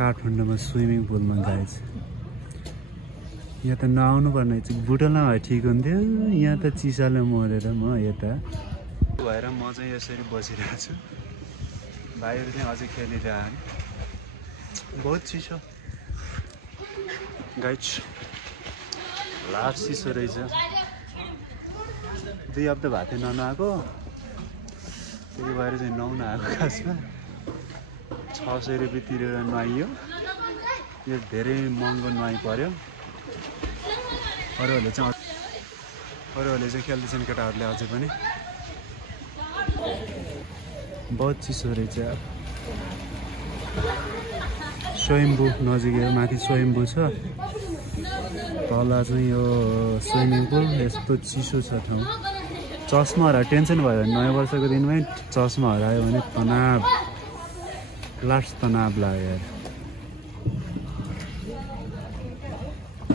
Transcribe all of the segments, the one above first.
काठमाडौँमा स्विमिङ पुलमा गाइज यहाँ त नआउनु पर्ने चाहिँ बुढो नभए ठिक हुन्थ्यो। यहाँ त चिसाले मरेर म यता भएर म चाहिँ यसरी बसिरहेको छु। भाइहरू चाहिँ अझै खेलिरहेको बहुत चिसो गाइज लास्ट चिसो रहेछ। 2 हप्ता भएको थियो ननुहाएको, त्यही भएर चाहिँ नुहाउन आएको। खासमा 600 रुपियाँ तिरेर नुहाइयो। यो धेरै महँगो नुहाइ पर्यो। अरूहरूले चाहिँ खेल्दैछन् केटाहरूले अझै पनि। बहुत चिसो रहेछ। स्वयम्भू नजिकै माथि स्वयम्भू छ, तल चाहिँ यो स्विमिङ पुल। यस्तो चिसो छ ठाउँ। चस्मा हरायो, टेन्सन भयो भने नयाँ वर्षको दिनमै चस्मा हरायो भने तनाव, लास्ट तनाव लाग्यो यार।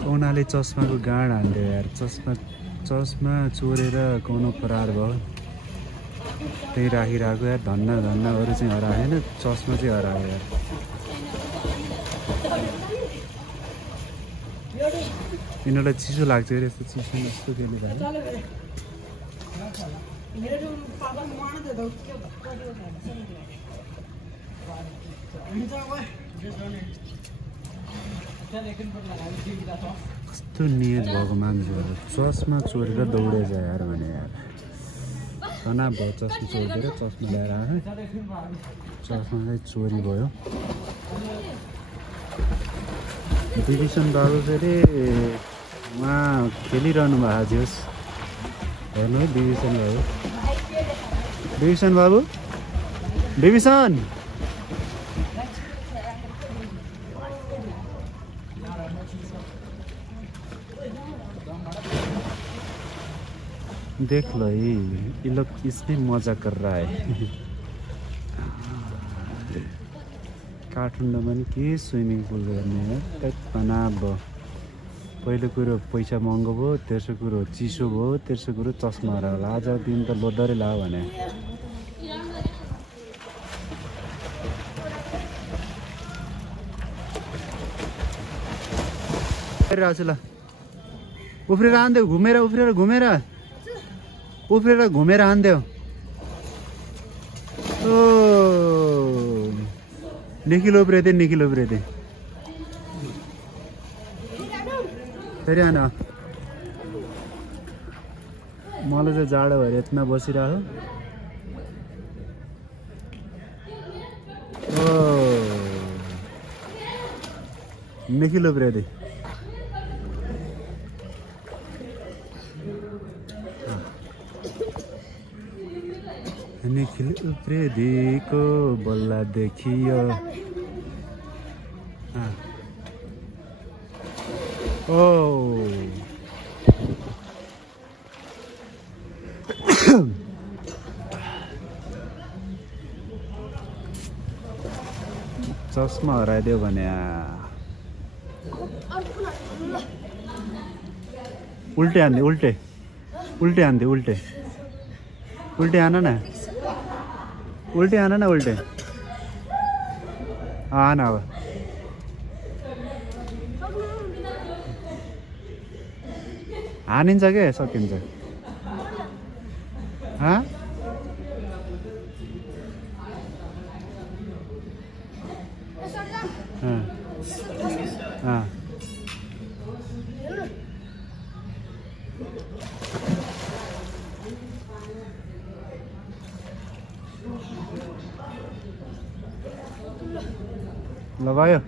औनाले चस्माको गाड हान्थ्यो यार। चस्मा चोरेर कौनो फरार भयो। त्यही राखिरहेको यार। धन्न अरू चाहिँ हराएन, चस्मा चाहिँ हरायो यार। यिनीहरूलाई चिसो लाग्छ अरे, यस्तो चिसो यस्तो खेलिरहेको। कस्तो नियत भएको मान्छेहरू चस्मा चोरेर दौडेछ यार भने यार। तनाव भयो। चस्मा चोरेर चस्मा ल्याएर आयो, चस्मा चाहिँ चोरी भयो। विभीषण बाबु फेरि उहाँ खेलिरहनु भएको थियोस्। हेर्नु है विभीषण बाबु। विभीषण बाबु, विभीषण देख लो ये लोग इसमें मजा कर रहा है। काठमाडौँमा नि के स्विमिङ पुल गर्ने हो। तनाव भयो। पहिलो कुरो पैसा महँगो भयो, तेस्रो कुरो चिसो भयो, तेस्रो कुरो चस्मा हरायो। आज दिन त लोदरै लायो भने। ल उफ्रेर आन्देऊ, उफ्रेर घुमेर आन्देऊ। ओ निखिलो उफ्रेथे फेरि आन। मलाई चाहिँ जाडो भएर यतिमा बसिरहेको। ओ निखिलो उफ्रेथे। निखिल उफ्रेदीको बल्ला देखियो। ओ चस्मा हराइदियो भने उल्टे हान्दै उल्टे आन न। उल्टे आन अब हानिन्छ के सकिन्छ। लगायो।